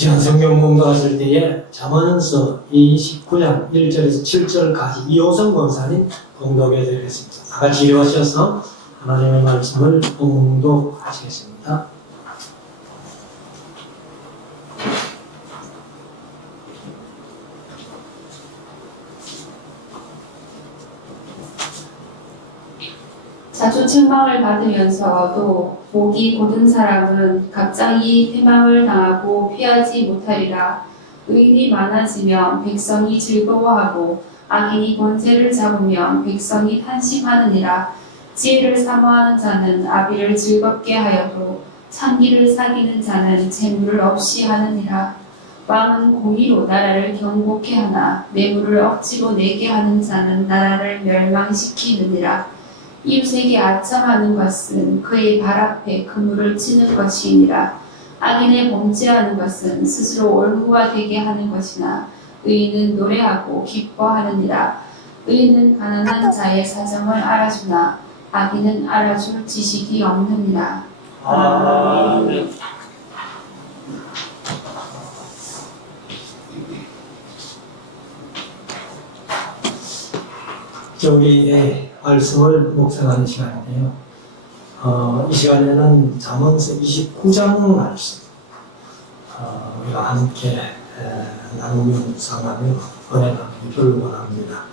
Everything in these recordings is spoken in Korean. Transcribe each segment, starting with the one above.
시간 성경 공부하실 때에 잠언서 29장 1절에서 7절까지 이호성 권사님 공독해 드리겠습니다. 다 같이 일어나셔서 하나님의 말씀을 공독하시겠습니다. 자주 책망을 받으면서도 목이 곧은 사람은 갑자기 패망을 당하고 피하지 못하리라. 의인이 많아지면 백성이 즐거워하고 악인이 권세를 잡으면 백성이 탄식하느니라. 지혜를 사모하는 자는 아비를 즐겁게 하여도 창기를 사귀는 자는 재물을 없이 하느니라. 왕은 공의로 나라를 경고케 하나 뇌물을 억지로 내게 하는 자는 나라를 멸망시키느니라. 이웃에게 아첨하는 것은 그의 발 앞에 그물을 치는 것이니라. 악인의 범죄하는 것은 스스로 올무가 되게 하는 것이나 의인은 노래하고 기뻐하느니라. 의인은 가난한 자의 사정을 알아주나 악인은 알아줄 지식이 없느니라. 아멘. 우리 말씀을 묵상하는 시간인데요. 이 시간에는 잠언서 29장 말씀 우리가 함께 나누며 묵상하며 은혜 나누기를 원합니다.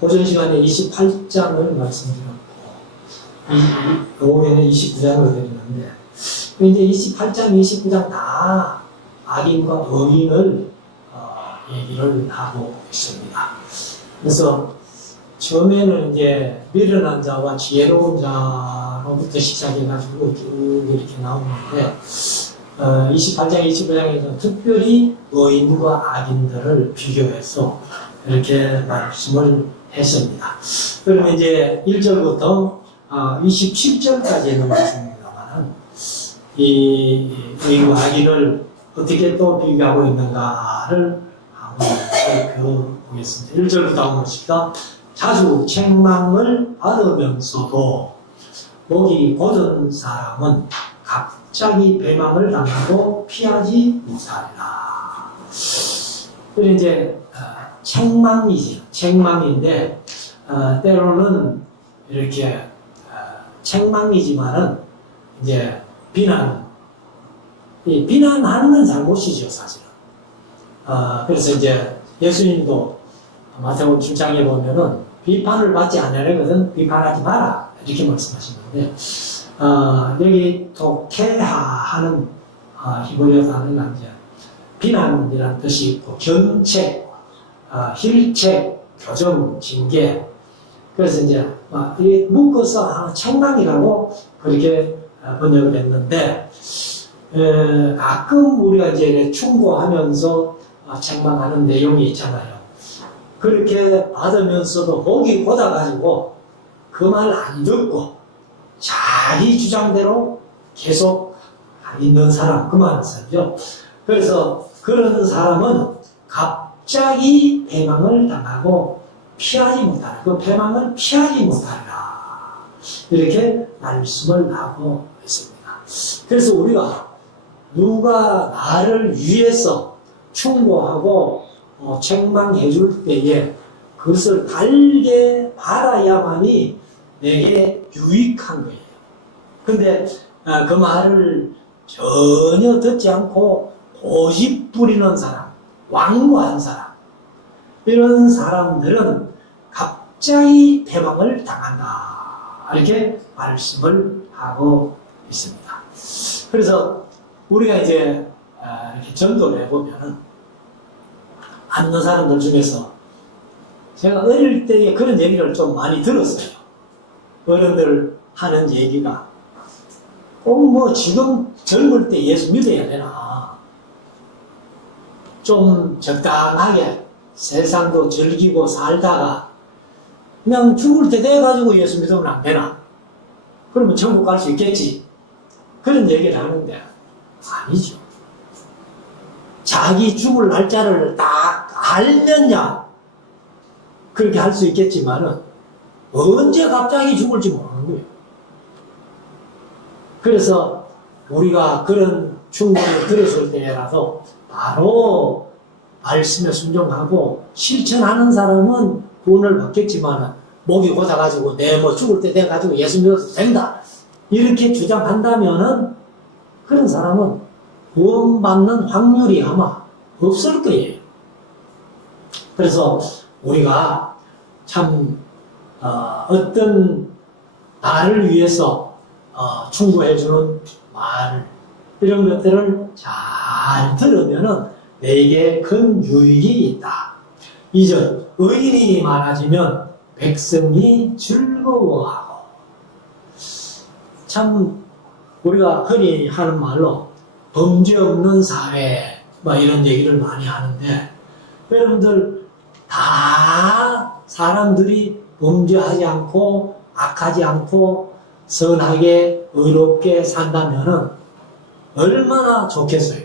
오전 시간에 28장을 말씀드렸고 오후에는 29장을 드리는데 이제 28장, 29장 다 악인과 의인을 얘기를 하고 있습니다. 그래서 처음에는 이제 미련한 자와 지혜로운 자로부터 시작해가지고 쭉 이렇게 나오는데 28장, 29장에서 특별히 의인과 악인들을 비교해서 이렇게 말씀을 했습니다. 그러면 이제 1절부터 27절까지 있는 말씀입니다만 이 의인과 악인을 어떻게 또 비교하고 있는가를 한번 살펴보겠습니다. 1절부터 한번 봅시다. 자주 책망을 받으면서도 목이 곧은 사람은 갑자기 배망을 당하고 피하지 못하리라. 그리고 이제 책망이지, 책망인데 때로는 이렇게 책망이지만은 이제 비난하는 건 잘못이죠, 사실은. 그래서 이제 예수님도 마태복음 7장에 보면은 비판을 받지 않으려거든 비판하지 마라 이렇게 말씀하시는데 여기 독해하는 히브리어 단어가 이제 비난이라는 뜻이 있고 견책, 힐책, 교정, 징계. 그래서 이제 묶어서 책망이라고 그렇게 번역을 했는데 가끔 우리가 이제 충고하면서 책망하는 내용이 있잖아요. 그렇게 받으면서도 목이 곧아가지고 그 말 안 듣고 자기 주장대로 계속 있는 사람, 그 말이죠. 그래서 그런 사람은 갑자기 패망을 당하고 피하지 못하라. 그 패망을 피하지 못하리라. 이렇게 말씀을 하고 있습니다. 그래서 우리가 누가 나를 위해서 충고하고 책망해 줄 때에 그것을 달게 받아야만이 내게 유익한 거예요. 근데 그 말을 전혀 듣지 않고 고집 부리는 사람, 완고한 사람, 이런 사람들은 갑자기 패망을 당한다. 이렇게 말씀을 하고 있습니다. 그래서 우리가 이제 이렇게 전도를 해보면은 앉는 사람들 중에서 제가 어릴 때에 그런 얘기를 좀 많이 들었어요. 어른들 하는 얘기가 꼭 뭐 지금 젊을 때 예수 믿어야 되나, 좀 적당하게 세상도 즐기고 살다가 그냥 죽을 때 돼가지고 예수 믿으면 안 되나, 그러면 천국 갈 수 있겠지, 그런 얘기를 하는데 아니죠. 자기 죽을 날짜를 딱 알면야 그렇게 할 수 있겠지만은 언제 갑자기 죽을지 모르는 거예요. 그래서 우리가 그런 충고를 들었을 때라도 바로 말씀에 순종하고 실천하는 사람은 구원을 받겠지만 목이 고사가지고 내 뭐 죽을 때 돼가지고 예수 믿어도 된다 이렇게 주장한다면은 그런 사람은 구원받는 확률이 아마 없을 거예요. 그래서 우리가 참 어떤 나를 위해서 충고해주는 말 이런 것들을 잘 들으면은 내게 큰 유익이 있다. 2절 의인이 많아지면 백성이 즐거워하고 참 우리가 흔히 하는 말로 범죄 없는 사회 뭐 이런 얘기를 많이 하는데 여러분들 다 사람들이 범죄하지 않고 악하지 않고 선하게 의롭게 산다면은 얼마나 좋겠어요.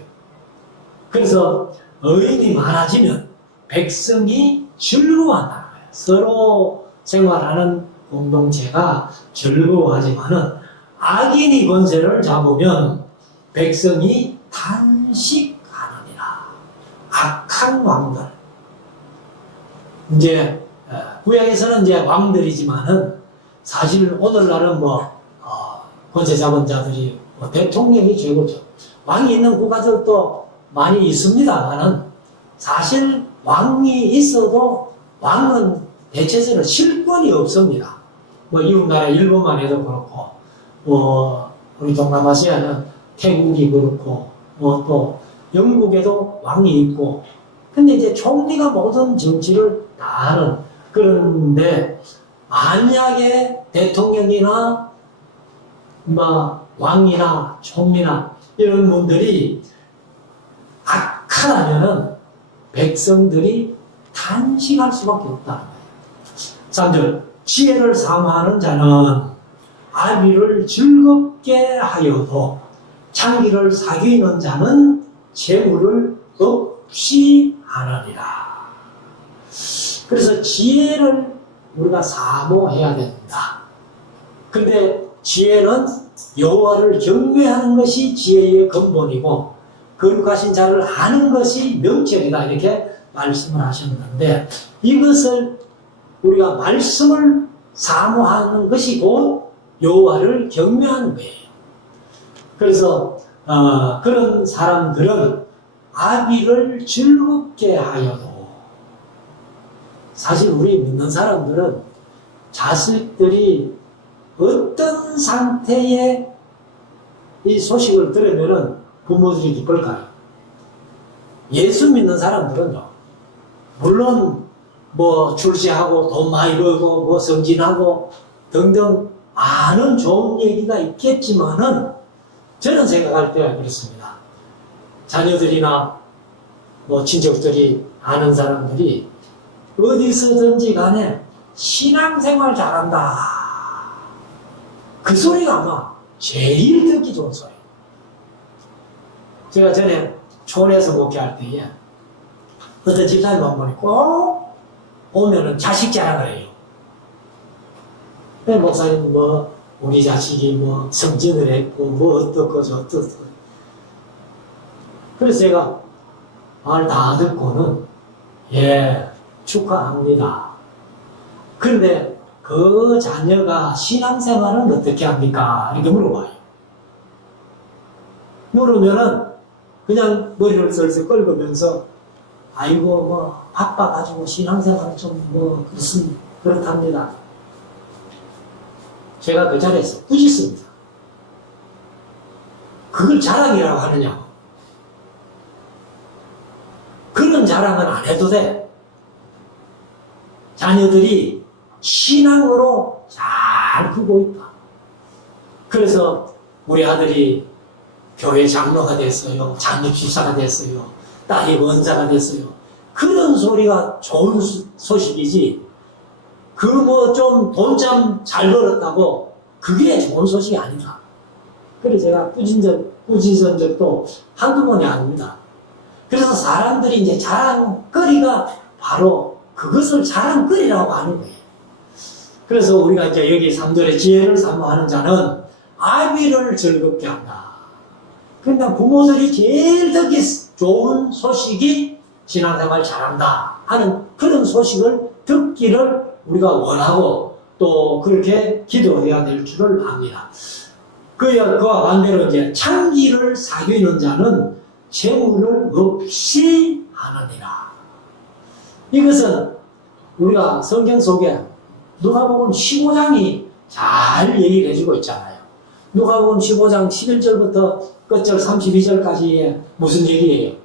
그래서 의인이 많아지면 백성이 즐거워한다는 거예요. 서로 생활하는 공동체가 즐거워하지만은 악인이 권세를 잡으면 백성이 탄식하느니라. 악한 왕들. 이제 구약에서는 이제 왕들이지만은 사실 오늘날은 권세 잡은 자들이 대통령이 최고죠. 왕이 있는 국가들도 많이 있습니다만은 사실 왕이 있어도 왕은 대체적으로 실권이 없습니다. 이웃나라 일본만 해도 그렇고 우리 동남아시아는 태국이 그렇고 또 영국에도 왕이 있고 근데 이제 총리가 모든 정치를 다 하는 그런데 만약에 대통령이나 왕이나 총리나 이런 분들이 악하다면은 백성들이 탄식할 수밖에 없다는 거예요. 3절 지혜를 사모하는 자는 아비를 즐겁게 하여도 창기를 사귀는 자는 재물을 없이 하느니라. 그래서 지혜를 우리가 사모해야 된다. 근데 지혜는 여호와를 경외하는 것이 지혜의 근본이고 거룩하신 자를 아는 것이 명철이다 이렇게 말씀을 하셨는데 이것을 우리가 말씀을 사모하는 것이 곧 여호와를 경외하는 거예요. 그래서 그런 사람들은 아비를 즐겁게 하여도 사실 우리 믿는 사람들은 자식들이 어떤 상태의 이 소식을 들으면은 부모들이 기쁠까요? 예수 믿는 사람들은요, 물론 출세하고 돈 많이 벌고 성진하고 등등 많은 좋은 얘기가 있겠지만은 저는 생각할 때 그렇습니다. 자녀들이나 친척들이 아는 사람들이 어디서든지 간에 신앙생활 잘한다. 그 소리가 아마 제일 듣기 좋은 소리. 제가 전에 촌에서 목회할 때에 어떤 집사님 한 분이 꼭 오면은 자식 자랑을 해요. 목사님 우리 자식이 성진을 했고 어떻고 저떻고. 그래서 제가 말 다 듣고는 축하합니다. 그런데 그 자녀가 신앙생활은 어떻게 합니까? 이렇게 물어봐요. 물으면은 그냥 머리를 슬슬 긁으면서 아이고 바빠가지고 신앙생활 좀 그렇답니다. 제가 그 자리에서 꾸짖습니다. 그걸 자랑이라고 하느냐? 그런 자랑은 안 해도 돼. 자녀들이 신앙으로 잘 크고 있다. 그래서 우리 아들이 교회 장로가 됐어요. 장립집사가 됐어요. 딸이 원사가 됐어요. 그런 소리가 좋은 소식이지. 좀 돈참 잘 벌었다고 그게 좋은 소식이 아니다. 그래서 제가 꾸짖은 적도 한두 번이 아닙니다. 그래서 사람들이 이제 자랑거리가 바로 그것을 자랑거리라고 하는 거예요. 그래서 우리가 이제 여기 3절에 지혜를 사모하는 자는 아비를 즐겁게 한다. 그러니까 부모들이 제일 듣기 좋은 소식이 신앙생활 잘한다 하는 그런 소식을 듣기를 우리가 원하고 또 그렇게 기도해야 될 줄을 압니다. 그와 반대로 이제 창기를 사귀는 자는 재물을 없이 하느니라. 이것은 우리가 성경 속에 누가복음 15장이 잘 얘기를 해주고 있잖아요. 누가복음 15장 11절부터 끝절 32절까지의 무슨 얘기예요?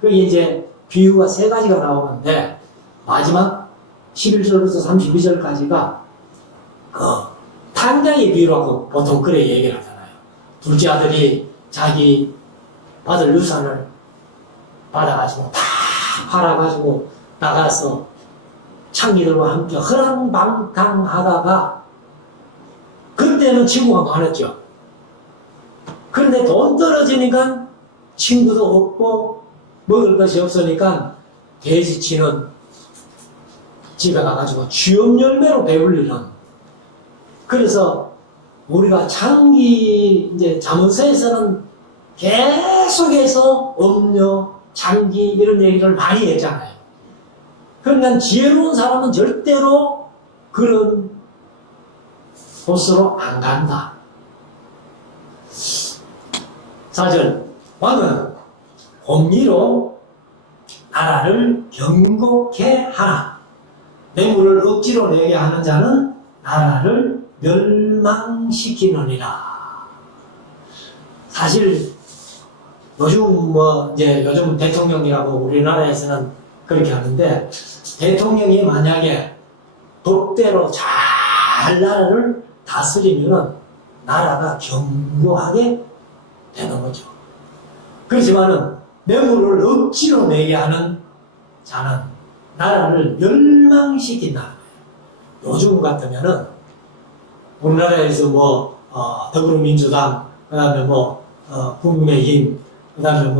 그게 이제 비유가 세 가지가 나오는데 마지막 11절부터 32절까지가 그 탕자의 비유라고 보통 그래 얘기를 하잖아요. 둘째 아들이 자기 받을 유산을 받아가지고 다 팔아가지고 나가서 창기들과 함께 허랑방탕하다가 그때는 친구가 많았죠. 그런데 돈 떨어지니까 친구도 없고 먹을 것이 없으니까 돼지치는 집에 가가지고 쥐염열매로 배불리는. 그래서 우리가 장기 이제 자문서에서는 계속해서 음료, 장기 이런 얘기를 많이 했잖아요. 그러니까 지혜로운 사람은 절대로 그런 곳으로 안 간다. 4절 왕은 공의로 나라를 경고케 하나 뇌물을 억지로 내게 하는 자는 나라를 멸망시키느니라. 사실 요즘 요즘 대통령이라고 우리나라에서는 그렇게 하는데 대통령이 만약에 법대로 잘 나라를 다스리면 나라가 견고하게 되는 거죠. 그렇지만은 뇌물을 억지로 내게 하는 자는 나라를 멸망시킨다. 요즘 같으면은 우리나라에서 더불어민주당, 그 다음에 국민의힘, 그 다음에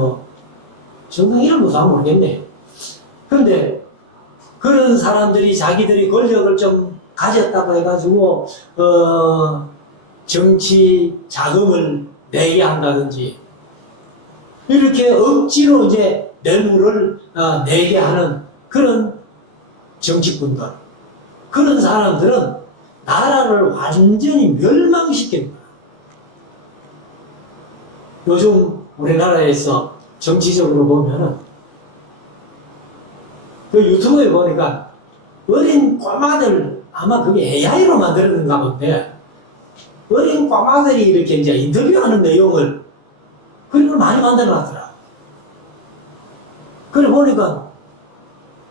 정당 이름도 다 모르겠네. 그런데 그런 사람들이 자기들이 권력을 좀 가졌다고 해가지고 정치 자금을 내게 한다든지 이렇게 억지로 이제 뇌물을 내게 하는 그런 정치꾼들, 그런 사람들은 나라를 완전히 멸망시킵니다. 요즘 우리나라에서 정치적으로 보면은 그 유튜브에 보니까 어린 꼬마들, 아마 그게 AI로 만들었는가 본데 어린 꼬마들이 이렇게 이제 인터뷰하는 내용을 그런 걸 많이 만들어 놨더라. 그래 보니까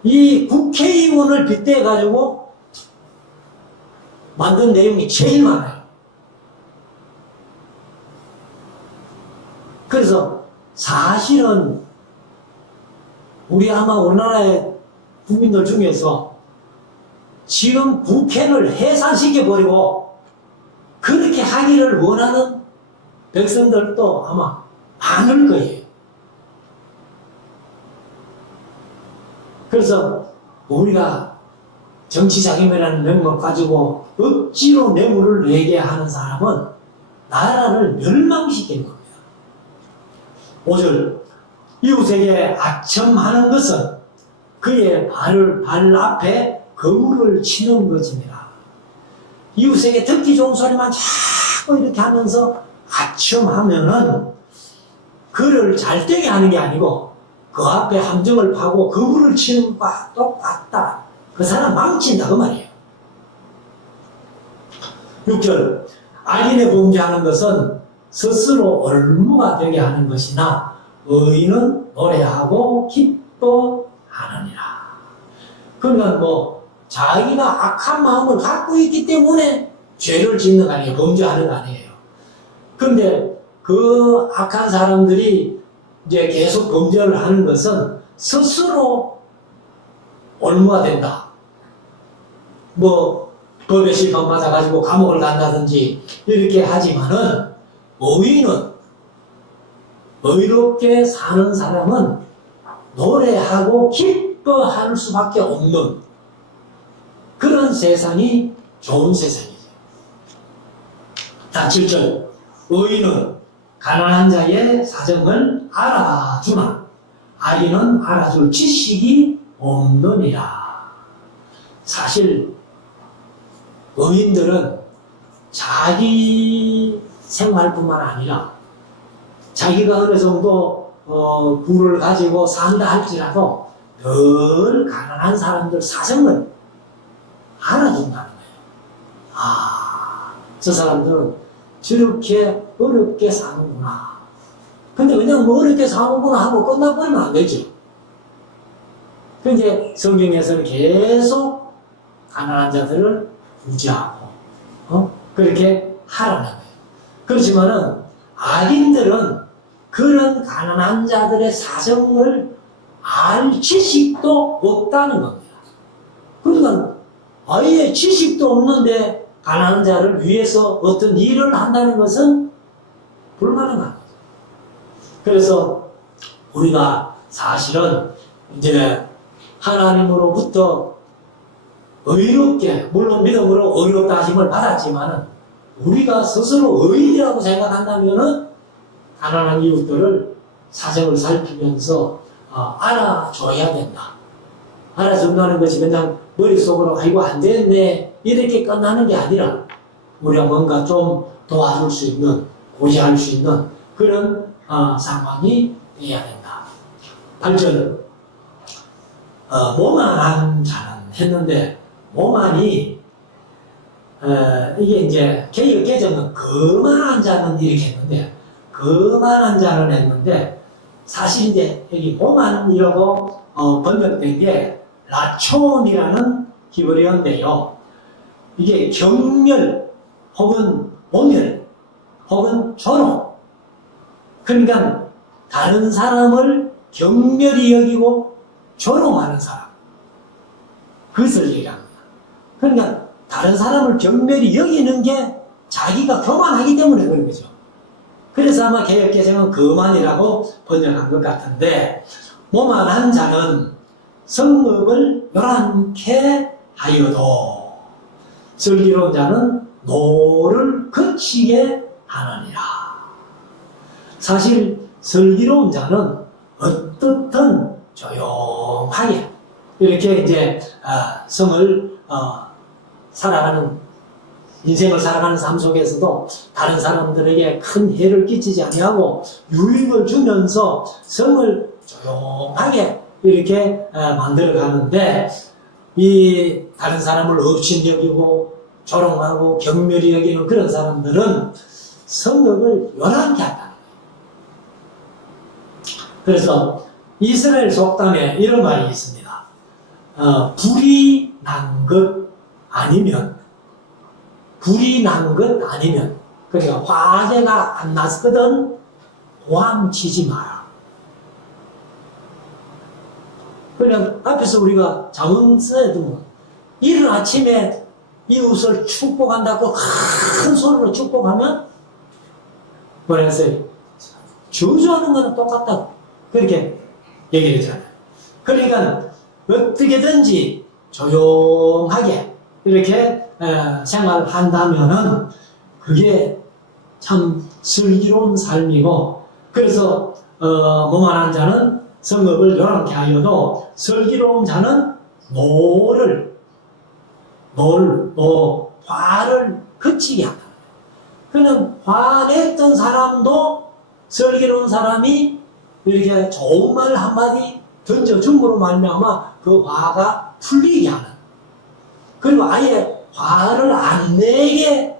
이 국회의원을 빗대어 가지고 만든 내용이 제일 많아요. 그래서 사실은 우리 아마 우리나라의 국민들 중에서 지금 국회를 해산시켜버리고 그렇게 하기를 원하는 백성들도 아마 많을 거예요. 그래서 우리가 정치자금이라는 명목 가지고 억지로 뇌물을 내게 하는 사람은 나라를 멸망시키는 겁니다. 5절 이웃에게 아첨하는 것은 그의 발 앞에 거울을 치는 것입니다. 이웃에게 듣기 좋은 소리만 자꾸 이렇게 하면서 아첨하면은 그를 잘되게 하는 게 아니고 그 앞에 함정을 파고 거울을 치는 것과 똑같다. 그 사람 망친다 그 말이에요. 6절 악인의 범죄하는 것은 스스로 올무가 되게 하는 것이나 의인은 노래하고 기뻐하느니라. 그러니까 자기가 악한 마음을 갖고 있기 때문에 죄를 짓는 거 아니에요. 범죄하는 거 아니에요. 그런데 그 악한 사람들이 이제 계속 범죄를 하는 것은 스스로 올무가 된다. 법에 심판받아가지고 감옥을 간다든지 이렇게 하지만은 의인은 의롭게 사는 사람은 노래하고 기뻐할 수밖에 없는 그런 세상이 좋은 세상이죠. 자, 7절 의인은 가난한 자의 사정을 알아주나 아이는 알아줄 지식이 없느니라. 사실 의인들은 자기 생활뿐만 아니라 자기가 어느 정도 부를 가지고 산다 할지라도 늘 가난한 사람들 사정을 알아준다는 거예요. 아, 저 사람들은 저렇게 어렵게 사는구나. 근데 그냥 뭐 어렵게 사는구나 하고 끝나버리면 안 되죠. 근데 성경에서는 계속 가난한 자들을 구제하고 그렇게 하라는 거예요. 그렇지만은 악인들은 그런 가난한 자들의 사정을 알 지식도 없다는 겁니다. 그러니까 아예 지식도 없는데 가난한 자를 위해서 어떤 일을 한다는 것은 불가능한 거죠. 그래서 우리가 사실은 이제 하나님으로부터 의롭게, 물론 믿음으로 의롭다 하심을 받았지만은 우리가 스스로 의인이라고 생각한다면은 가난한 이웃들을 사정을 살피면서 알아줘야 된다. 알아준다는 것이 그냥 머릿속으로 아이고 안 됐네 이렇게 끝나는 게 아니라 우리가 뭔가 좀 도와줄 수 있는, 고지할 수 있는 그런 상황이 돼야 된다. 8절 모만한 자는 했는데 모만이 이게 이제 개역 개정은 거만한 자는 이렇게 했는데 거만한 자는 했는데 사실 이제 여기 모만이라고 번역된 게 라촌이라는 히브리어인데요. 이게 경멸 혹은 모멸 혹은 조롱, 그러니까 다른 사람을 경멸히 여기고 조롱하는 사람, 그것을 얘기합니다. 그러니까 다른 사람을 경멸히 여기는 게 자기가 교만하기 때문에 그런 거죠. 그래서 아마 개역개정은 거만이라고 번역한 것 같은데, 모만한 자는 성읍을 요란케 하여도 슬기로운 자는 노를 거치게 하느니라. 사실 슬기로운 자는 어떻든 조용하게 이렇게 이제 성을 살아가는, 인생을 살아가는 삶 속에서도 다른 사람들에게 큰 해를 끼치지 아니하고 유익을 주면서 성을 조용하게 이렇게 만들어 가는데, 이 다른 사람을 업신여기고 조롱하고 경멸히 여기는 그런 사람들은 성읍을 요란케 한다는 거예요. 그래서 이스라엘 속담에 이런 말이 있습니다. 불이 난 것 아니면, 그러니까 화재가 안 났거든 고함 치지 마라. 그냥 앞에서 우리가 자문서에도 이른 아침에 이웃을 축복한다고 큰 소리로 축복하면 뭐라 했어요? 저주하는 거는 똑같다고 그렇게 얘기를 했잖아요. 그러니까 어떻게든지 조용하게 이렇게 생활한다면은 그게 참 슬기로운 삶이고, 그래서 모만한 자는 성읍을 요란케 하여도 슬기로운 자는 화를 그치게 한다. 그는 화냈던 사람도 슬기로운 사람이 이렇게 좋은 말 한마디 던져줌으로 말미암아 그 화가 풀리게 하는, 그리고 아예 화를 안 내게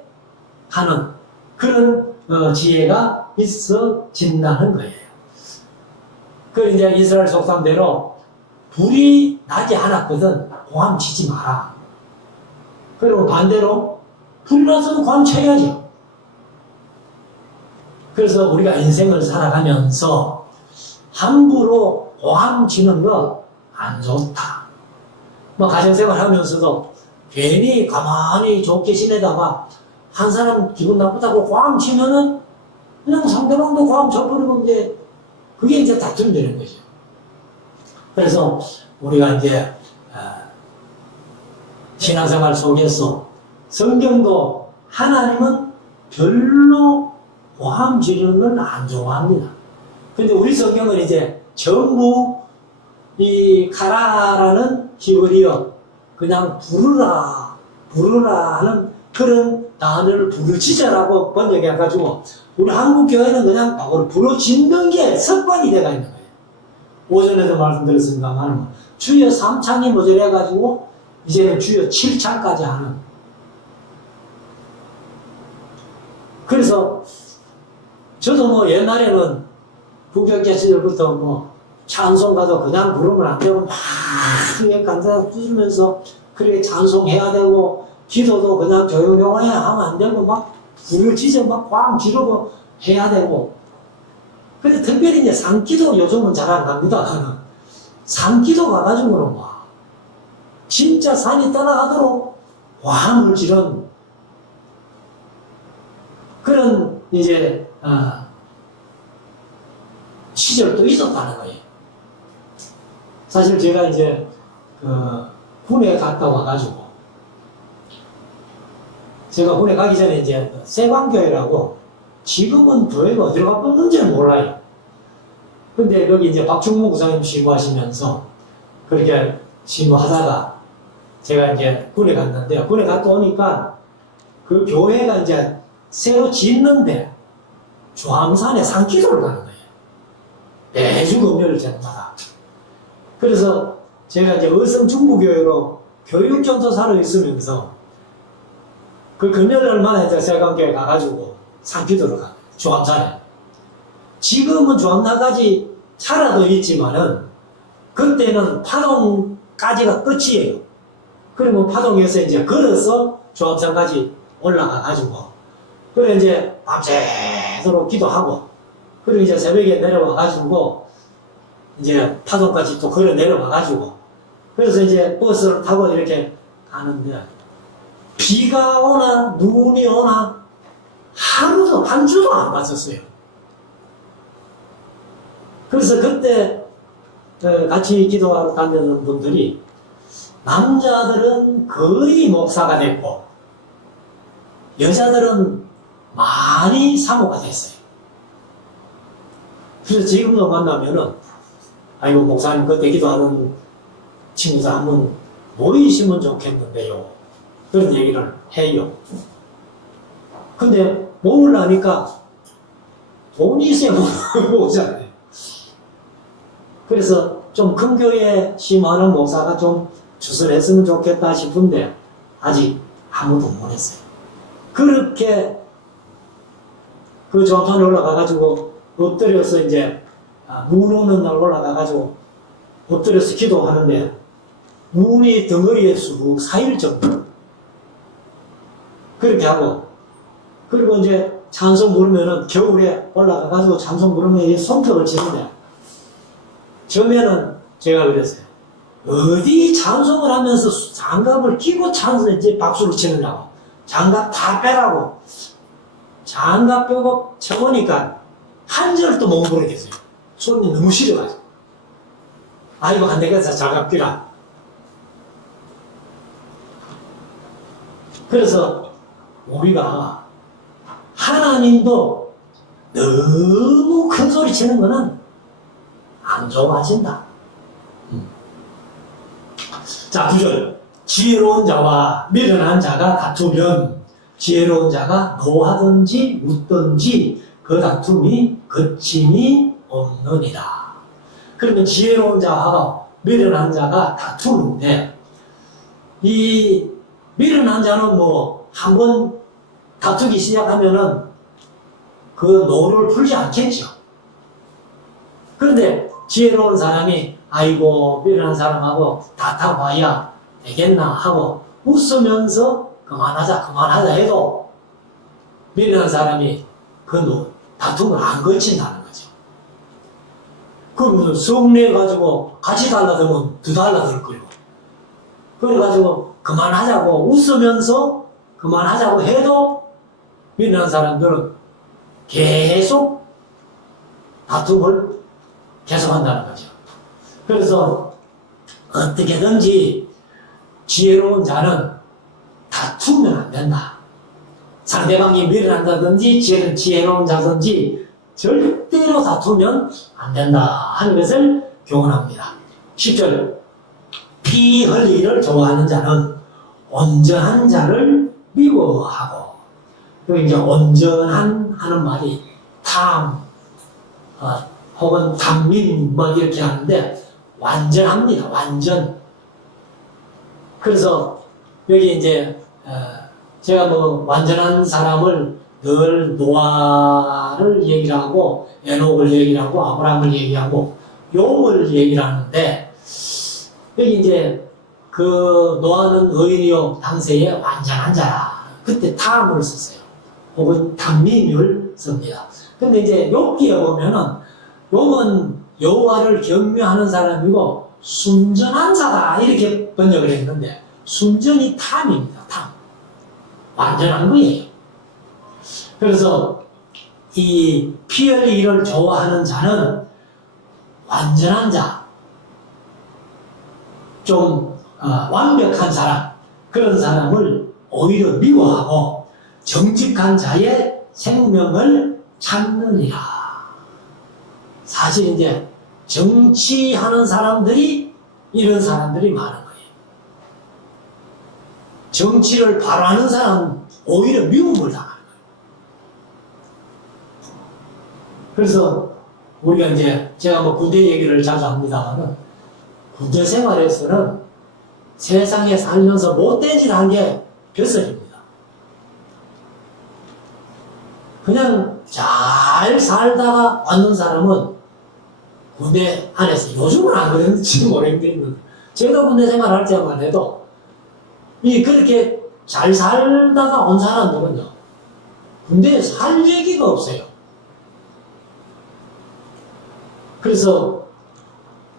하는 그런 지혜가 있어진다는 거예요. 그 이제 이스라엘 속담대로 불이 나지 않았거든 고함 치지 마라. 그리고 반대로 불이 나서는 고함 쳐야죠. 그래서 우리가 인생을 살아가면서 함부로 고함 치는 거 안 좋다. 뭐 가정생활 하면서도 괜히 가만히 좋게 지내다가 한 사람 기분 나쁘다고 고함 치면은 그냥 상대방도 고함 쳐버리고 이제 그게 이제 다툼이 되는 거죠. 그래서 우리가 이제 신앙생활 속에서 성경도 하나님은 별로 고함 지르는 안 좋아합니다. 근데 우리 성경은 이제 전부 이 가라라는 히브리어 그냥 부르라 하는 그런 단어를 부르짖으라고 번역해가지고 우리 한국 교회는 그냥 그걸 부르짖는 게 습관이 돼가 있는 거예요. 오전에도 말씀드렸습니다만 주여 3창이 모자라가지고 이제는 주여 7창까지 하는. 그래서 저도 뭐 옛날에는 부교육자 시절부터 뭐 찬송가도 그냥 부르면 안 되고 막 그게 간단하게 두면서 그렇게 찬송해야 되고 기도도 그냥 조용조용히 하면 안 되고 막 부르짖어 막 꽝 지르고 해야 되고. 근데 특별히 이제 산기도 요즘은 잘 안 갑니다. 나는 산기도 가가지고는 막 진짜 산이 떠나가도록 꽝을 지른 그런 이제 시절도 있었다는 거예요. 사실 제가 이제 군에 갔다 와가지고 제가 군에 가기 전에 이제 세관교회라고 지금은 교회가 어디로 가봤는지는 몰라요. 근데 거기 이제 박충무 구사님 시무하시면서 그렇게 시무하다가 제가 이제 군에 갔는데 군에 갔다 오니까 그 교회가 이제 새로 짓는데 주암산에 산기도를 가는 거예요. 매주 금요일 저녁마다. 그래서 제가 이제 의성 중부교회로 교육전도사로 있으면서 그 금요일 날마다 이제 세관교회 가가지고 산기도를 가요. 주암산에. 지금은 주암산까지 차라도 있지만은 그때는 파동까지가 끝이에요. 그러면 파동에서 이제 걸어서 주암산까지 올라가가지고 그래 이제 밤새도록 기도하고 그리고 이제 새벽에 내려와가지고 이제 파동까지 또 걸어 내려와가지고 그래서 이제 버스를 타고 이렇게 가는데 비가 오나 눈이 오나 하루도 한 주도 안 빠졌어요. 그래서 그때 같이 기도하러 다니는 분들이 남자들은 거의 목사가 됐고 여자들은 많이 사모가 됐어요. 그래서 지금도 만나면은 아이고 목사님 그때 기도하는 친구들 한번 모이시면 좋겠는데요. 그런 얘기를 해요. 근데 모으려니까 돈이 있어야 못 오잖아요. 그래서 좀 큰 교회에 심하는 목사가 좀 주선했으면 좋겠다 싶은데 아직 아무도 못 했어요. 그렇게 그 전판에 올라가가지고 엎드려서 이제 눈 오는 날 올라가가지고 엎드려서 기도하는데 눈이 덩어리에 쑥 쌓일 정도 그렇게 하고 그리고 이제 찬송 부르면은 겨울에 올라가가지고 찬송 부르면 손뼉을 치는데 처음에는 제가 그랬어요. 어디 찬송을 하면서 장갑을 끼고 이제 박수를 치느냐고. 장갑 다 빼라고. 장갑 빼고 쳐보니까 한 절도 못 부르겠어요. 손이 너무 시려가지고. 아이고, 안 되겠어. 장갑 끼라. 그래서 우리가 하나님도 너무 큰 소리 치는 거는 안 좋아하신다. 자, 9절. 지혜로운 자와 미련한 자가 다투면 지혜로운 자가 노하든지 묻든지 그 다툼이 그침이 없느니라. 그러면 지혜로운 자와 미련한 자가 다투는데 이 미련한 자는 뭐 한번 다투기 시작하면은 그 노를 풀지 않겠죠. 그런데 지혜로운 사람이 아이고 미련한 사람하고 다퉈봐야 되겠나 하고 웃으면서 그만하자 해도 미련한 사람이 그 다툼을 안 거친다는 거죠. 그러면 성내가지고 같이 달라들면 더 달라들 거고 그래가지고 그만하자고 웃으면서 그만하자고 해도 미련한 사람들은 계속 다툼을 계속한다는 거죠. 그래서 어떻게든지 지혜로운 자는 다투면 안 된다. 상대방이 밀어난다든지 지혜로운 자든지 절대로 다투면 안 된다 하는 것을 교훈합니다. 10절 피 흘리기를 좋아하는 자는 온전한 자를 미워하고, 여기 이제 온전한 하는 말이 탐 혹은 탐민 뭐 이렇게 하는데 완전합니다. 완전. 그래서 여기 이제 제가 뭐 완전한 사람을 늘 노아를 얘기를 하고 에녹을 얘기를 하고 아브라함을 얘기하고 욥을 얘기를 하는데, 여기 이제 그 노아는 의인이요 당세에 완전한 자라, 그때 탐을 썼어요. 혹은 탐민을 씁니다. 근데 이제 욥기에 보면은 욥은 여호와를 경외하는 사람이고 순전한 자다 이렇게 번역을 했는데, 순전이 탐입니다. 탐. 완전한 거예요. 그래서 이 피 흘리기를 좋아하는 자는 완전한 자, 좀 완벽한 사람, 그런 사람을 오히려 미워하고 정직한 자의 생명을 찾느니라. 사실 이제 정치하는 사람들이 이런 사람들이 많은 거예요. 정치를 바라는 사람은 오히려 미움을 당하는 거예요. 그래서 우리가 이제 제가 뭐 군대 얘기를 자주 합니다만은, 군대 생활에서는 세상에 살면서 못된 짓 한 게 벼슬입니다. 그냥 잘 살다가 왔는 사람은 군대 안에서, 요즘은 안 그랬는지 모르겠는데 제가 군대 생활할 때만 해도 그렇게 잘 살다가 온 사람들은요 군대에 살 얘기가 없어요. 그래서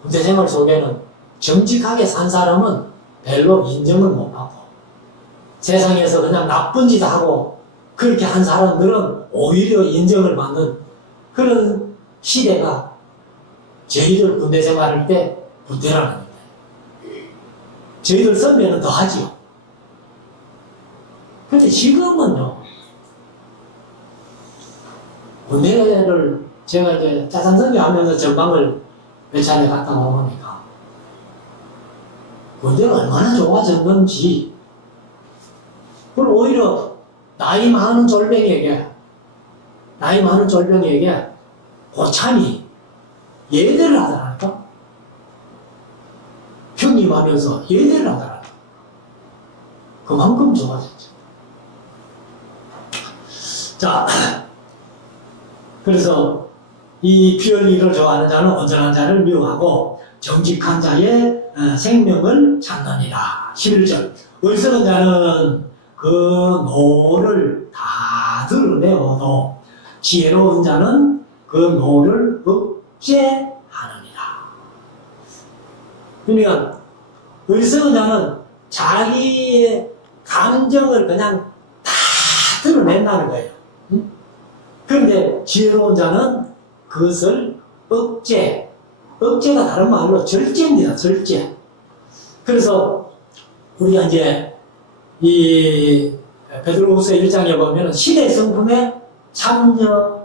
군대 생활 속에는 정직하게 산 사람은 별로 인정을 못 받고, 세상에서 그냥 나쁜 짓 하고 그렇게 한 사람들은 오히려 인정을 받는 그런 시대가 저희들 군대 생활할 때 군대라는 겁니다. 저희들 선배는 더 하지요. 근데 지금은요, 군대를 제가 이제 짜장선교 하면서 전방을 몇 차례 갔다 나오니까 군대가 얼마나 좋아졌는지, 그리고 오히려 나이 많은 졸병에게 고참이 예대를 하더라니까. 형님하면서 예대를 하더라니까. 그만큼 좋아졌죠. 자, 그래서 이 피 흘리기를 좋아하는 자는 온전한 자를 미워하고 정직한 자의 생명을 찾느니라. 11절 어리석은 자는 그 노를 다 드러내어도 지혜로운 자는 그 노를 억제하느니라. 그러니까 어리석은 자는 자기의 감정을 그냥 다 드러낸다는 거예요. 그런데 지혜로운 자는 그것을 억제가 다른 말로 절제입니다. 절제. 그래서 우리가 이제 이 베드로후서 1장에 보면 시대 성품에 참여하기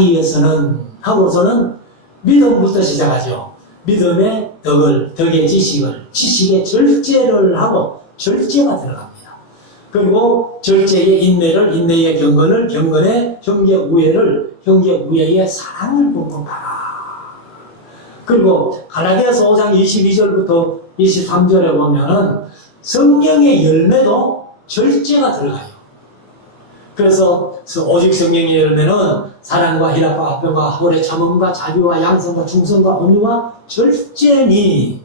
위해서는 하고서는 믿음부터 시작하죠. 믿음의 덕의 지식의 절제를 하고 절제가 들어갑니다. 그리고 절제의 인내의 경건을, 경건의 형제 우애의 사랑을 공급하라. 그리고 갈라디아서 5장 22절부터 23절에 보면은 성령의 열매도 절제가 들어가요. 그래서 오직 성령의 열매는 사랑과 희락과 화평과 학월의 참음과 자비와 양성과 충성과 온유와 절제니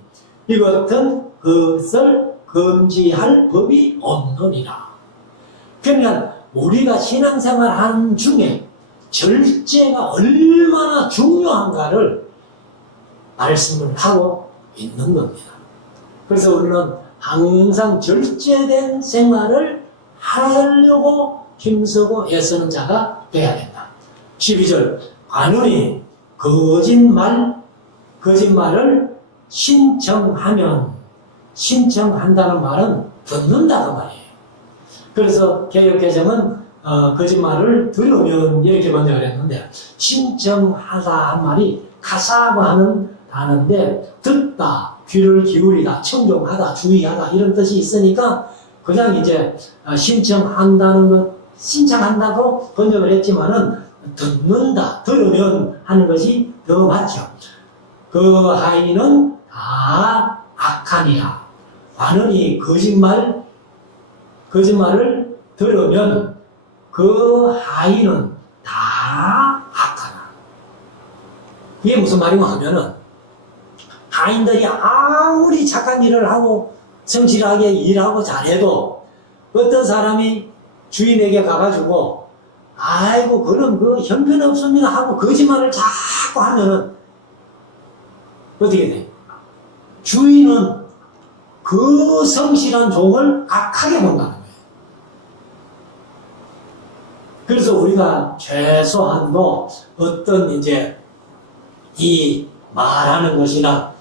이것은 그것을 금지할 법이 없느니라. 그러니까 우리가 신앙생활 하는 중에 절제가 얼마나 중요한가를 말씀을 하고 있는 겁니다. 그래서 우리는 항상 절제된 생활을 하려고 힘쓰고 애쓰는 자가 돼야 된다. 12절 관원이 거짓말을 신청한다는 말은 듣는다는 말이에요. 그래서 개역개정은 거짓말을 들으면 이렇게 먼저 그랬는데 신청하다 한 말이 가사고 하는 단어인데 듣다, 귀를 기울이다, 청종하다, 주의하다 이런 뜻이 있으니까 그냥 이제 신청한다는 것, 신청한다고 번역을 했지만은 듣는다, 들으면 하는 것이 더 맞죠. 그 하인은 다 악하니라. 반은이 거짓말을 들으면 그 하인은 다 악하다. 이게 무슨 말이냐 하면은 하인들이 아무리 착한 일을 하고 성실하게 일하고 잘해도 어떤 사람이 주인에게 가가지고 아이고 그럼 그 형편없습니다 하고 거짓말을 자꾸 하면은 어떻게 돼? 주인은 그 성실한 종을 악하게 본다는 거예요. 그래서 우리가 최소한도 어떤 이제 이 말하는 것이나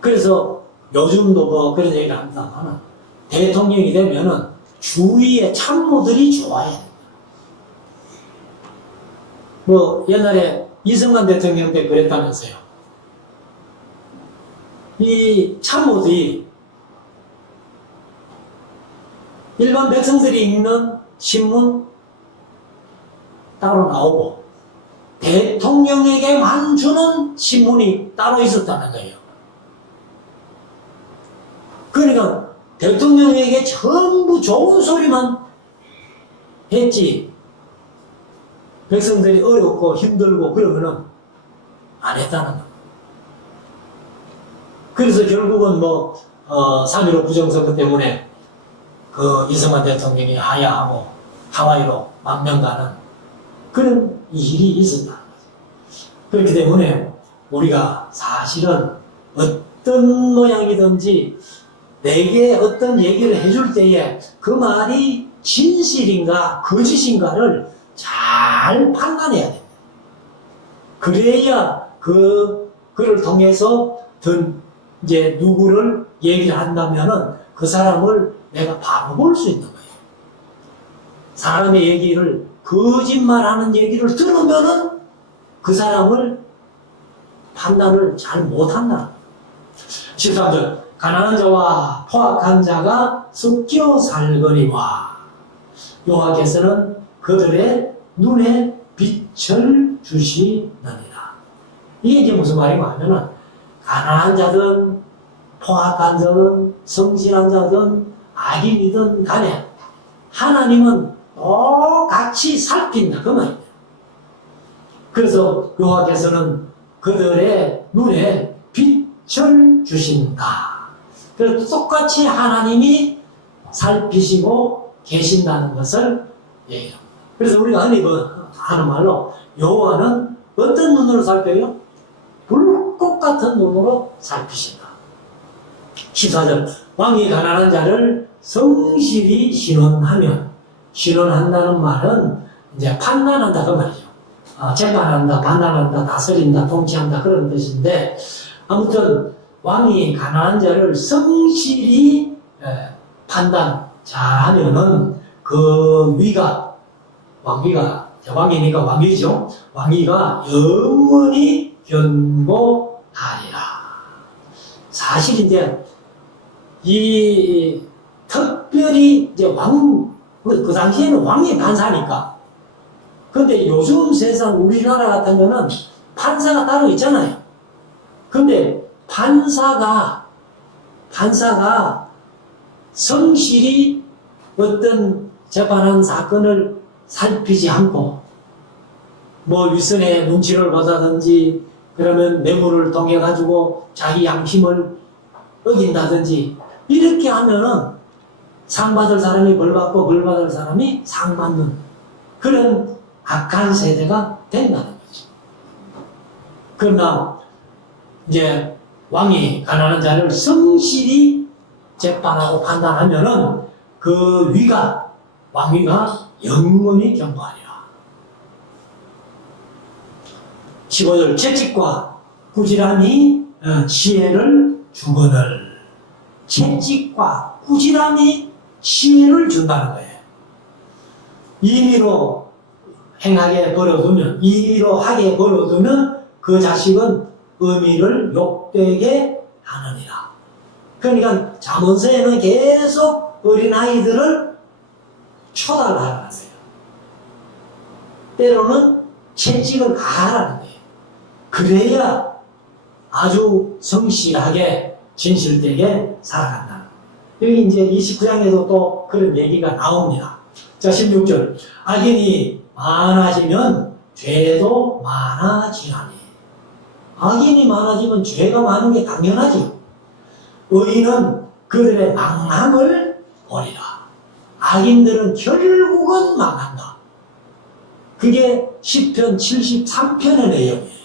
그래서 요즘도 뭐 그런 얘기를 합니다만 대통령이 되면은 주위의 참모들이 좋아야 돼요. 뭐 옛날에 이승만 대통령 때 그랬다면서요. 이 참모들이 일반 백성들이 읽는 신문 따로 나오고 대통령에게만 주는 신문이 따로 있었다는 거예요. 그러니까 대통령에게 전부 좋은 소리만 했지 백성들이 어렵고 힘들고 그러면은 안 했다는 거예요. 그래서 결국은 3.15 부정선거 때문에 그 이승만 대통령이 하야하고 하와이로 망명 가는 그런 일이 있었다. 그렇기 때문에 우리가 사실은 어떤 모양이든지 내게 어떤 얘기를 해줄 때에 그 말이 진실인가 거짓인가를 잘 판단해야 됩니다. 그래야 그를 통해서 이제 누구를 얘기를 한다면은 그 사람을 내가 바로 볼 수 있는 거예요. 사람의 얘기를 거짓말하는 얘기를 들으면은 그 사람을 판단을 잘 못한다. 13절 가난한 자와 포악한 자가 섞여 살거니와 여호와께서는 그들의 눈에 빛을 주시느니라. 이게 이제 무슨 말인가 하면은 가난한 자든 포악한 자든 성실한 자든 악인이든 간에 하나님은 똑같이 살핀다 그 말이에요. 그래서 여호와께서는 그들의 눈에 빛을 주신다. 그래서 똑같이 하나님이 살피시고 계신다는 것을 얘기합니다. 그래서 우리가 흔히 하는 말로 여호와는 어떤 눈으로 살펴요? 불꽃 같은 눈으로 살피신다. 14절 왕이 가난한 자를 성실히 신원하면 신원한다는 말은 이제 판단한다 그 말이죠. 재판한다, 판단한다, 다스린다, 통치한다 그런 뜻인데 아무튼 왕이 가난한 자를 성실히 판단 잘하면은 그 위가 왕이니까 왕이죠. 왕위가 영원히 견고하리라. 사실 이제 이 특별히 이제 그 당시에는 왕이 판사니까. 근데 요즘 세상 우리나라 같으면은 판사가 따로 있잖아요. 근데 판사가 성실히 어떤 재판한 사건을 살피지 않고 윗선에 눈치를 보다든지 그러면 뇌물을 통해 가지고 자기 양심을 어긴다든지 이렇게 하면은 상 받을 사람이 벌 받고 벌 받을 사람이 상 받는 그런 악한 세대가 된다는 거죠. 그러나 이제 왕이 가난한 자를 성실히 재판하고 판단하면은 그 왕위가 영원히 견고하리라. 15절 채찍과 꾸지람이 지혜를 주거늘. 채찍과 꾸지람이 지혜를 준다는 거예요. 임의로 행하게 벌어두면, 임의로 하게 벌어두면 그 자식은 의미를 욕되게 하느니라. 그러니까 잠언서에는 계속 어린아이들을 초달하라는 거예요. 때로는 채찍을 가하라는 거예요. 그래야 아주 성실하게 진실되게 살아간다. 여기 이제 29장에도 또 그런 얘기가 나옵니다. 자, 16절. 악인이 많아지면 죄도 많아지나니. 악인이 많아지면 죄가 많은 게 당연하죠. 의인은 그들의 망함을 버리라. 악인들은 결국은 망한다. 그게 시편 73편의 내용이에요.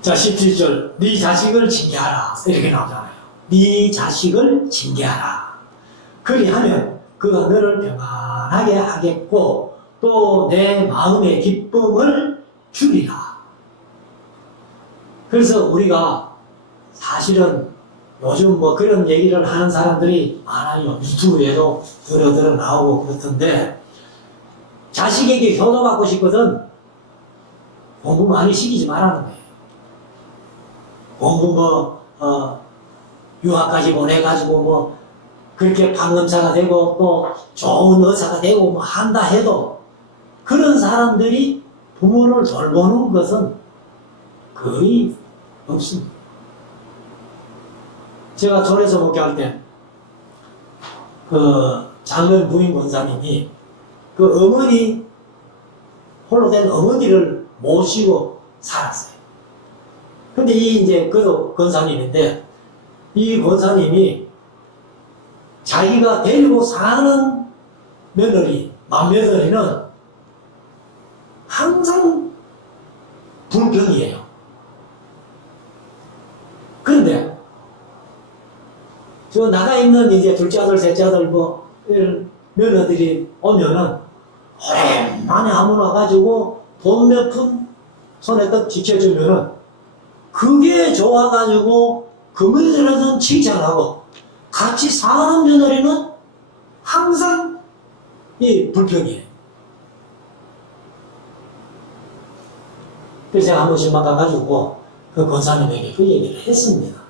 자, 17절. 네 자식을 징계하라. 이렇게 나오잖아요. 네 자식을 징계하라. 그리하면 그가 너를 평안하게 하겠고 또 내 마음의 기쁨을 주리라. 그래서 우리가 사실은 요즘 뭐 그런 얘기를 하는 사람들이 많아요. 유튜브에도 들어 나오고 그렇던데, 자식에게 효도받고 싶거든 공부 많이 시키지 말라는 거예요. 공부 유학까지 보내가지고 그렇게 방언자가 되고 또 좋은 의사가 되고 한다 해도 그런 사람들이 부모를 돌보는 것은 거의 없습니다. 제가 절에서 목회할 때 작은 부인 권사님이 어머니, 홀로 된 어머니를 모시고 살았어요. 근데 그도 권사님인데, 이 권사님이 자기가 데리고 사는 맏며느리는 항상 불평이에요. 그런데, 나가 있는 둘째 아들, 셋째 아들, 이런 며느들이 오면은, 오랜만에 한번 와가지고 돈 몇 푼 손에 떡 지켜주면은, 그게 좋아가지고 그 며느리는 칭찬하고 같이 사는 며느리는 항상 이 불평이에요. 그래서 제가 한 번씩만 가가지고 그 권사님에게 그 얘기를 했습니다.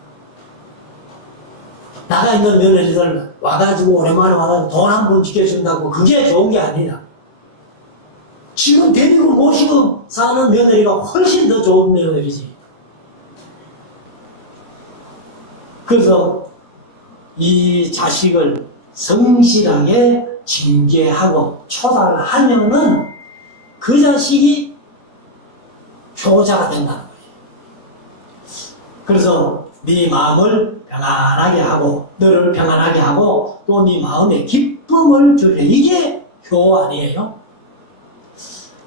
나가 있는 며느리들 와가지고 오랜만에 와가지고 돈 한 번 지켜준다고 그게 좋은 게 아니라 지금 데리고 모시고 사는 며느리가 훨씬 더 좋은 며느리지. 그래서 이 자식을 성실하게 징계하고 초달하면은 그 자식이 효자가 된다는 거예요. 그래서 네 마음을 평안하게 하고 너를 평안하게 하고 또 네 마음에 기쁨을 주래. 이게 효 아니에요?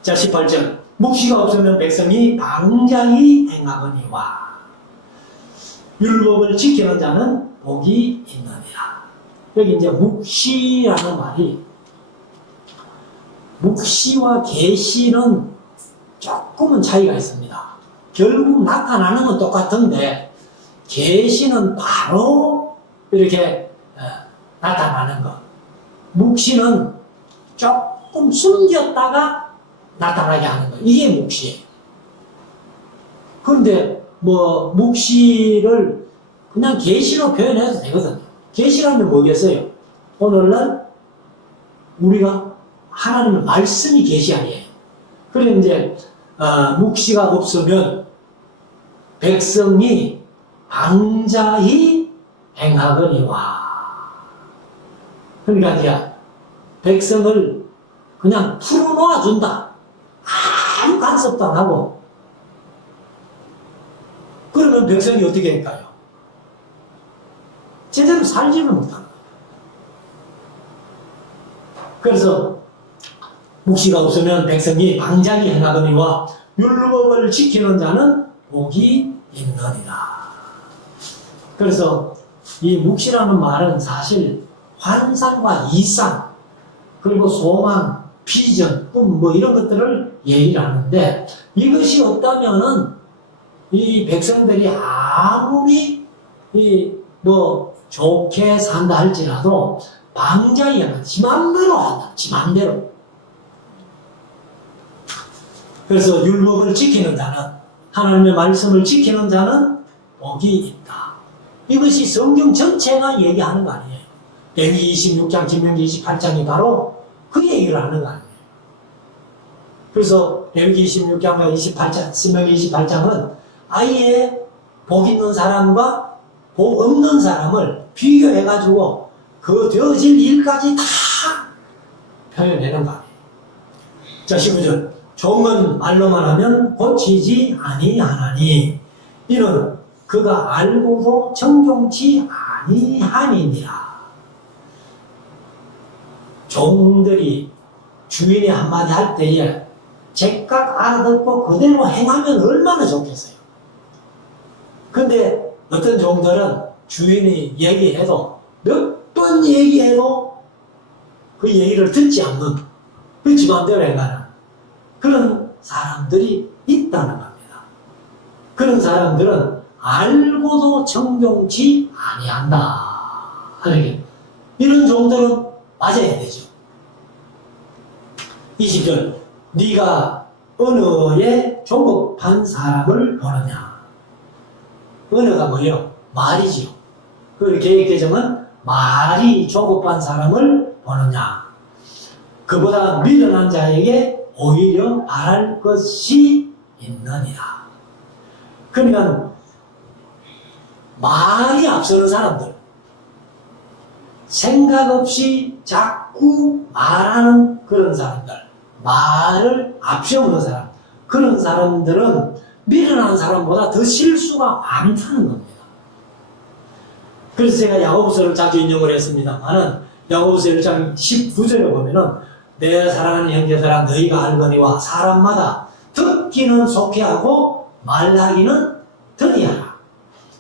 자, 18절. 묵시가 없으면 백성이 방장히 행하거니와 율법을 지키는 자는 복이 있느니라. 여기 이제 묵시라는 말이, 묵시와 계시는 조금은 차이가 있습니다. 결국 나타나는 건 똑같은데 계시는 바로 이렇게 나타나는 것, 묵시는 조금 숨겼다가 나타나게 하는 것, 이게 묵시예요. 그런데 묵시를 그냥 계시로 표현해도 되거든요. 계시라면 뭐겠어요? 오늘날 우리가 하나님의 말씀이 계시 아니에요. 그럼 이제 묵시가 없으면 백성이 방자히 행하거니와. 그러니까 이제 백성을 그냥 풀어놓아 준다. 아무 간섭도 안 하고. 그러면 백성이 어떻게 할까요? 제대로 살지를 못합니다. 그래서 묵시가 없으면 백성이 방장히 행하거니와 율법을 지키는 자는 복이 있느니라. 그래서 이 묵시라는 말은 사실 환상과 이상, 그리고 소망, 비전, 꿈 이런 것들을 얘기를 하는데, 이것이 없다면은 이 백성들이 아무리 좋게 산다 할지라도 방자이야. 지 맘대로 한다. 지 맘대로. 그래서 율법을 지키는 자는, 하나님의 말씀을 지키는 자는 복이 있다. 이것이 성경 전체가 얘기하는 거 아니에요. 레위기 26장, 신명기 28장이 바로 그 얘기를 하는 거 아니에요. 그래서 레위기 26장과 28장, 신명기 28장은 아예 복 있는 사람과 복 없는 사람을 비교해가지고 그 되어질 일까지 다 표현하는 거 아니에요. 자, 15절. 종은 말로만 하면 고치지 아니하나니 이는 그가 알고도 정종치 아니함이니라. 종들이 주인이 한마디 할 때에 즉각 알아듣고 그대로 행하면 얼마나 좋겠어요. 근데 어떤 종들은 주인이 얘기해도 몇 번 얘기해도 그 얘기를 듣지 않는, 그 지맘대로 행하는 그런 사람들이 있다는 겁니다. 그런 사람들은 알고도 정종치 아니한다. 이런 종들은 맞아야 되죠. 20절. 네가 언어에 조급한 사람을 보느냐. 언어가 뭐예요? 말이지요. 그 계획개정은 말이 조급한 사람을 보느냐. 그보다 미련한 자에게 오히려 바랄 것이 있느니라. 그러면 말이 앞서는 사람들, 생각 없이 자꾸 말하는 그런 사람들, 말을 앞세우는 사람, 그런 사람들은 미련한 사람보다 더 실수가 많다는 겁니다. 그래서 제가 야고보서를 자주 인용을 했습니다만은 야고보서 1장 19절에 보면은 내 사랑하는 형제들아 너희가 알거니와 사람마다 듣기는 속히하고 말하기는 더디하라.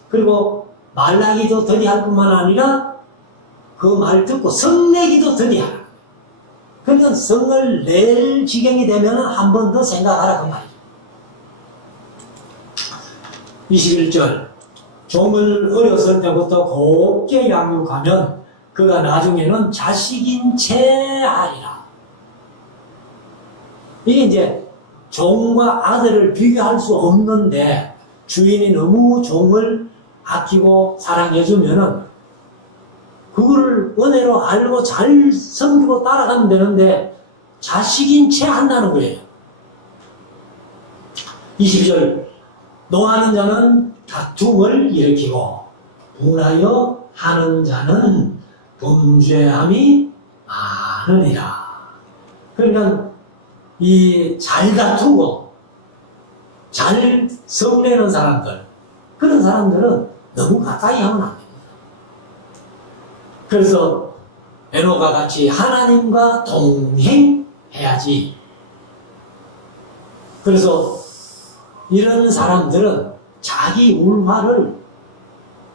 그리고 말하기도 더디할 뿐만 아니라 그 말 듣고 성내기도 더디하라. 그러니까 성을 낼 지경이 되면 한 번 더 생각하라 그 말이죠. 21절. 종을 어렸을 때부터 곱게 양육하면 그가 나중에는 자식인 채 하리라. 이게 이제 종과 아들을 비교할 수 없는데 주인이 너무 종을 아끼고 사랑해주면은 그거를 은혜로 알고 잘 섬기고 따라가면 되는데 자식인 채 한다는 거예요. 22절. 노하는 자는 다툼을 일으키고 분하여 하는 자는 범죄함이 많으니라. 그러니까 이 잘 다투고 잘 성내는 사람들, 그런 사람들은 너무 가까이 하면 안 됩니다. 그래서 에노가 같이 하나님과 동행해야지. 그래서 이런 사람들은 자기 울화를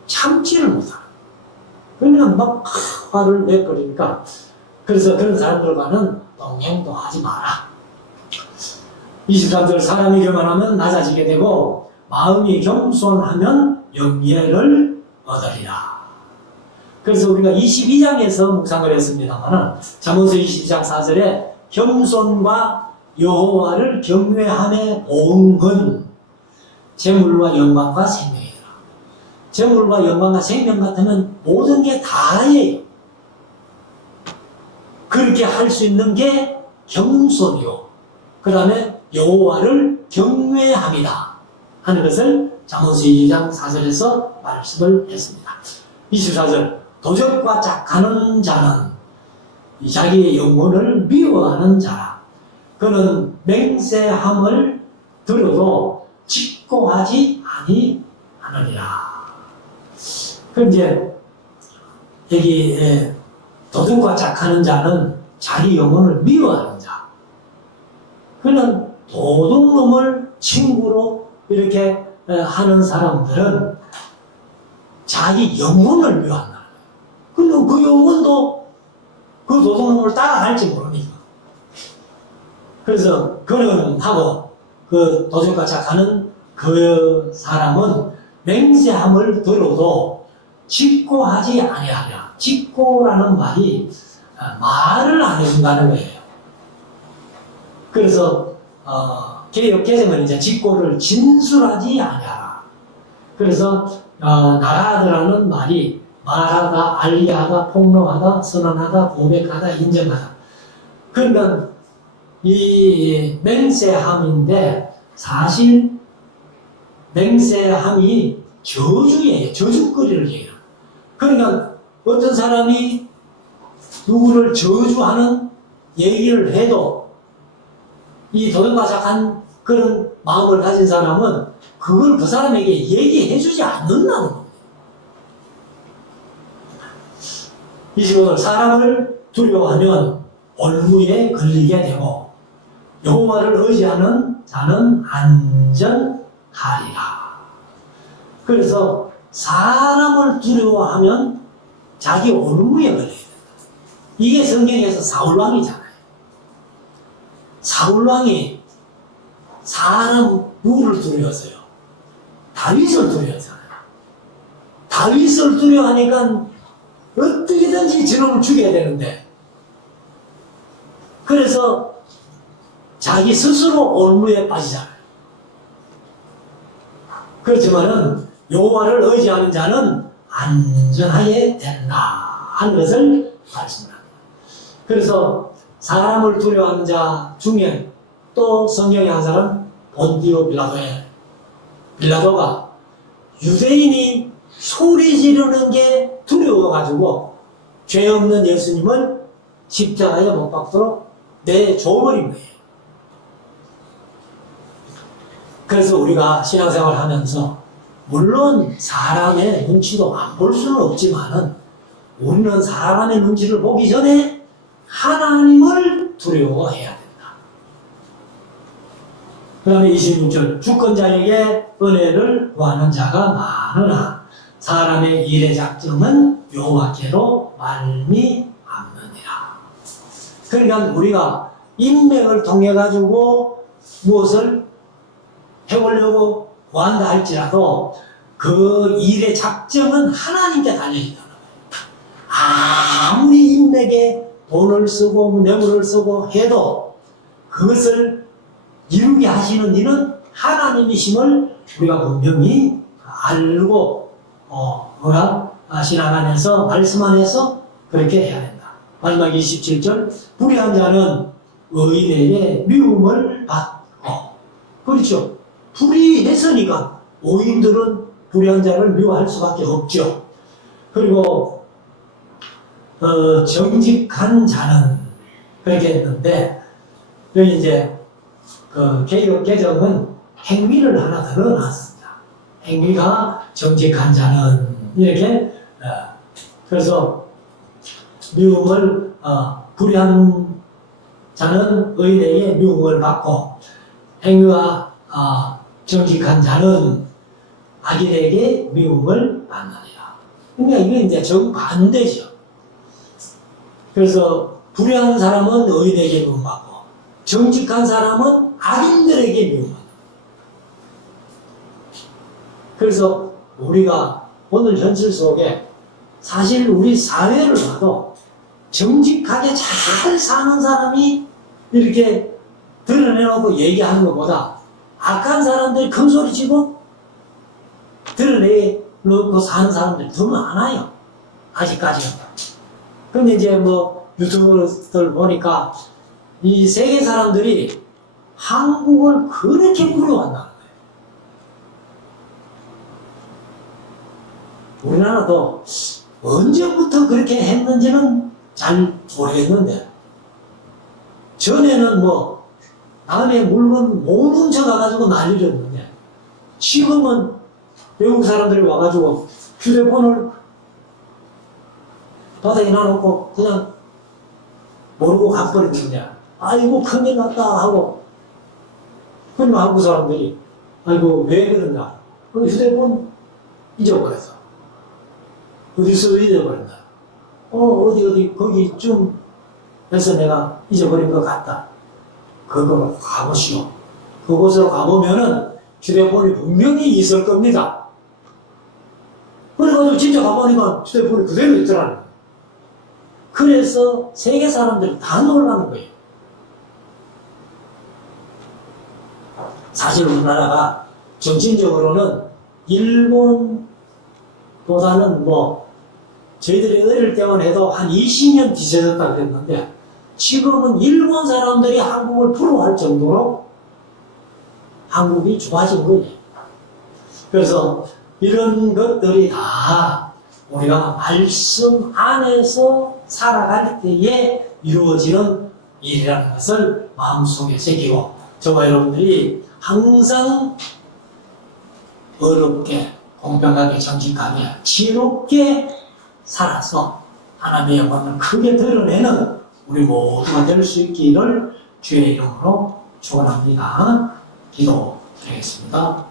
참지를 못하는. 그러면 막 화를 내버리니까. 그래서 그런 사람들과는 동행도 하지 마라. 23절. 사람이 교만하면 낮아지게 되고 마음이 겸손하면 영예를 얻으리라. 그래서 우리가 22장에서 묵상을 했습니다만 잠언서 22장 4절에 겸손과 여호와를 경외함의 보응은 재물과 영광과 생명이라. 재물과 영광과 생명 같으면 모든 게 다예요. 그렇게 할 수 있는 게 겸손이요. 그 다음에 여호와를 경외함이다 하는 것을 잠언서 22장 4절에서 말씀을 했습니다. 24절. 도적과 짝하는 자는 자기의 영혼을 미워하는 자라. 그는 맹세함을 들어도 직고하지 아니하느니라. 그럼 이제 여기 도둑과 짝하는 자는 자기 영혼을 미워하는 자. 그는 도둑놈을 친구로 이렇게 하는 사람들은 자기 영혼을 미워한다. 그럼 그 영혼도 그 도둑놈을 따라갈지 모르니까. 그래서 그는 하고 그 도둑과 착하는 그 사람은 맹세함을 들어도 짓고 하지 아니하냐. 짓고라는 말이 말을 안 해준다는 거예요. 그래서 개역 개정은 이제 짓고를 진술하지 아니하라. 그래서 나라하더라는 말이 말하다, 알리하다, 폭로하다, 선언하다, 고백하다, 인정하다. 그러니까 이 맹세함인데 사실 맹세함이 저주예요. 저주거리를 얘기해요. 그러니까 어떤 사람이 누구를 저주하는 얘기를 해도 이 도덕바삭한 그런 마음을 가진 사람은 그걸 그 사람에게 얘기해주지 않는다는 겁니다. 25절 사람을 두려워하면 올무에 걸리게 되고 여호와를 의지하는 자는 안전하리라. 그래서 사람을 두려워하면 자기 올무에 걸려야 된다. 이게 성경에서 사울왕이잖아요. 사울왕이 사람 누구를 두려워했어요? 다윗을 두려워했잖아요. 다윗을 두려워하니까 어떻게든지 저놈을 죽여야 되는데 그래서 자기 스스로 올무에 빠지잖아요. 그렇지만은 여호와를 의지하는 자는 안전하게 된다 하는 것을 말씀합니다. 그래서 사람을 두려워하는 자 중에 또 성경의 한 사람 본디오 빌라도예요. 빌라도가 유대인이 소리 지르는 게 두려워가지고 죄 없는 예수님을 십자가에 못 박도록 내줘버린 거예요. 그래서 우리가 신앙생활 하면서 물론 사람의 눈치도 안 볼 수는 없지만은 우리는 사람의 눈치를 보기 전에 하나님을 두려워해야 된다. 그 다음에 26절 주권자에게 은혜를 구하는 자가 많으나 사람의 일의 작정은 여호와께로 말미암느니라. 그러니까 우리가 인맥을 통해 가지고 무엇을 해보려고 구한다 할지라도 그 일의 작정은 하나님께 달려있다는 거예요. 아무리 인맥에 돈을 쓰고 뇌물을 쓰고 해도 그것을 이루게 하시는 이는 하나님이심을 우리가 분명히 알고 신앙 안에서 말씀 안에서 그렇게 해야 된다. 마지막 27절 불의한 자는 의인에게 미움을 받고 그렇죠. 불의했으니까 오인들은 불의한 자를 미워할 수밖에 없죠. 그리고 정직한 자는 그렇게 했는데 여기 이제 그 개역 개정은 행위를 하나 더 넣어놨습니다. 행위가 정직한 자는 이렇게 그래서 미움을 불의한 자는 의인에게 미움을 받고 행위가 정직한 자는 악인에게 미움을 받느니라. 그러니까 이게 이제 정반대죠. 그래서 불의한 사람은 의인에게 미움받고 정직한 사람은 악인들에게 미움받는. 그래서 우리가 오늘 현실 속에 사실 우리 사회를 봐도 정직하게 잘 사는 사람이 이렇게 드러내놓고 얘기하는 것보다 악한 사람들이 큰 소리 치고 드러내놓고 사는 사람들이 더 많아요. 아직까지는. 근데 이제 뭐 유튜브들 보니까 이 세계 사람들이 한국을 그렇게 부러워한다는 거예요. 우리나라도 언제부터 그렇게 했는지는 잘 모르겠는데 전에는 뭐 남의 물건 못 훔쳐가가지고 난리를 했는데 지금은 외국 사람들이 와가지고 휴대폰을 바닥에 놔놓고 그냥 모르고 가버리는데 아이고 큰일 났다 하고 그러면 한국 사람들이 아이고 왜 그런가 휴대폰 잊어버렸어. 어디서 잊어버린다. 어디 거기쯤 해서 내가 잊어버린 것 같다. 그거 가보시오. 그곳으로 가보면은 휴대폰이 분명히 있을 겁니다. 그래가지고 진짜 가보니까 휴대폰이 그대로 있더라는 거예요. 그래서 세계 사람들이 다 놀라는 거예요. 사실 우리나라가 정신적으로는 일본보다는 저희들이 어릴 때만 해도 한 20년 뒤쳐졌다 그랬는데 지금은 일본 사람들이 한국을 부러워할 정도로 한국이 좋아진 거예요. 그래서 이런 것들이 다 우리가 말씀 안에서 살아갈 때에 이루어지는 일이라는 것을 마음속에 새기고 저와 여러분들이 항상 어렵게 공평하게 정직하게 지혜롭게 살아서 하나님의 영광을 크게 드러내는 우리 모두가 될 수 있기를 주의 이름으로 축원합니다. 기도드리겠습니다.